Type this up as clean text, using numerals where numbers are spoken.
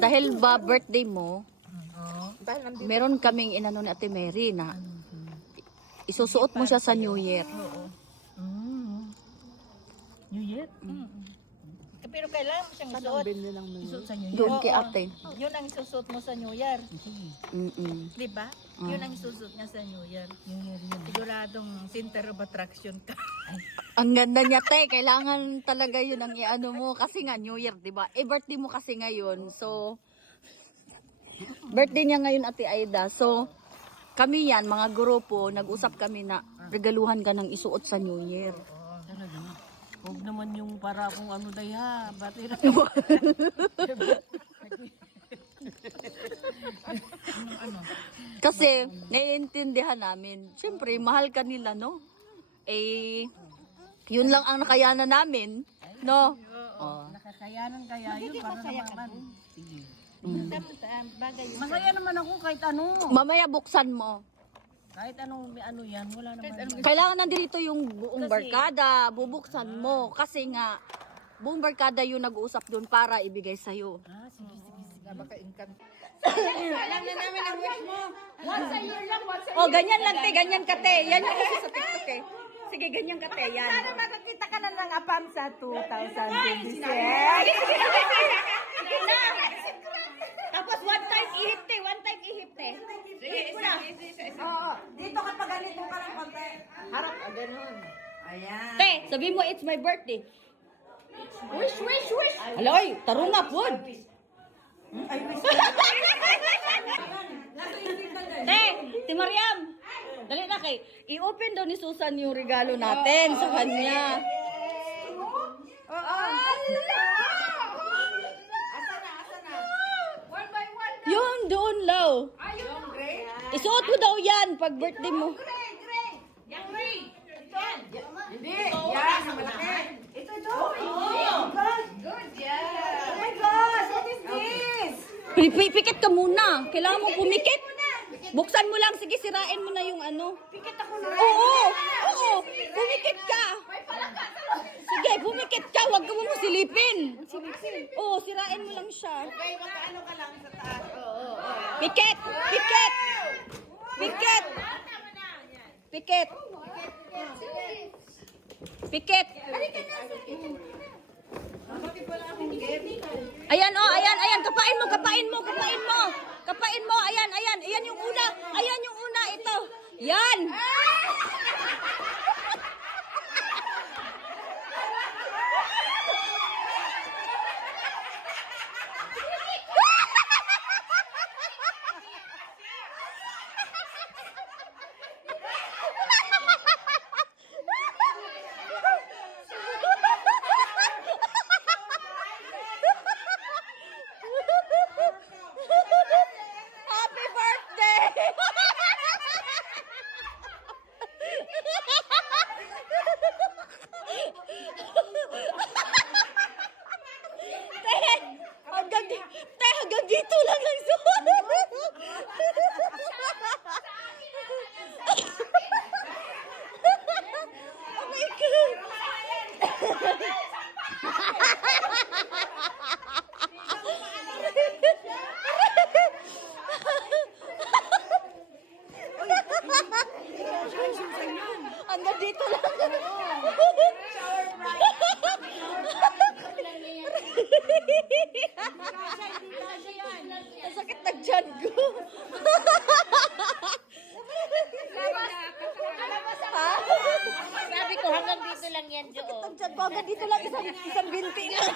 Dahil ba birthday mo, Dahil nandito. meron kaming inano ni Ate Mary na isusuot mo siya sa New Year. Oo. New Year? Pero kailangan mo siyang isuot. Isuot sa New Year. Doon kay Ate. Yun ang isusuot mo sa New Year. Mm-mm. Di ba? Yun ang isusuot niya sa New Year. Siguradong center of attraction ka. Ang ganda niya, te. Kailangan talaga yun ang iano mo. Kasi nga, New Year, di ba? Birthday mo kasi ngayon. So, birthday niya ngayon, Ate Aida. So, kami yan, mga grupo, nag-usap kami na regaluhan ka ng isuot sa New Year. Talaga. Huwag naman yung para kung ano daya. Batira. Kasi, naiintindihan namin. Siyempre, mahal ka nila, no? Eh, yun lang ang nakayanan namin, no? Oh. Nakakayanan kaya yun para naman. Sige. Bagay yun. Masaya naman ako kahit ano. Mamaya buksan mo. Kahit anong ano yan, wala naman. Kailangan nandito yung buong barkada, bubuksan mo. Kasi nga, buong barkada yung nag-uusap doon para ibigay sa'yo. Ah, sige, sige, sige. Baka inkan. Alam na namin ang wish mo. Oh, ganyan lang, te. Ganyan ka, te. Yan yung uso sa TikTok, eh. Sige, ganyan ka, te. Yan. Sana makakita ka na ng apam sa 2026. Tapos one time ihip, te. One time ihip, te. Oo. Dito ka pa ganito ka ng konti. Harap, ganun. Ayan. Te, sabi mo, it's my birthday. Wish, wish, wish. Aloy, tarunga, pod. Te, si Mariam. Dali na kay. I-open daw ni Susan yung regalo natin sa kanya. Yun, doon, Law. Isuot mo daw yan pag birthday mo. Hindi. Yan, ang malaki. Ito. Good, yeah. Oh my gosh, what is this? Pikit ka muna. Kailangan mo pumikit. Buksan mo lang. Sige, sirain mo na yung ano. Pikit ako na. Oo, oo. Pumikit ka. Sige, pumikit ka. Huwag ka mo silipin. Oo, sirain mo lang siya. Okay, makaano ka lang sa taas. Oo. Pikit! Pikit! Pikit! Pikit! Pikit! Ayan, oh, ayan, ayan. Kapain mo, kapain mo, kapain mo. Kapain mo, ayan, ayan. Ayan yung una. Ayan yung una, ito. Yan! Happy birthday! Hanggang dito lang ang suot. Oh my God! Hanggang dito lang. Ang sakit ng tiyan ko. Sabi ko hanggang dito lang yan, Jo. Ang tiyan ko hanggang dito lang. Isang binti lang.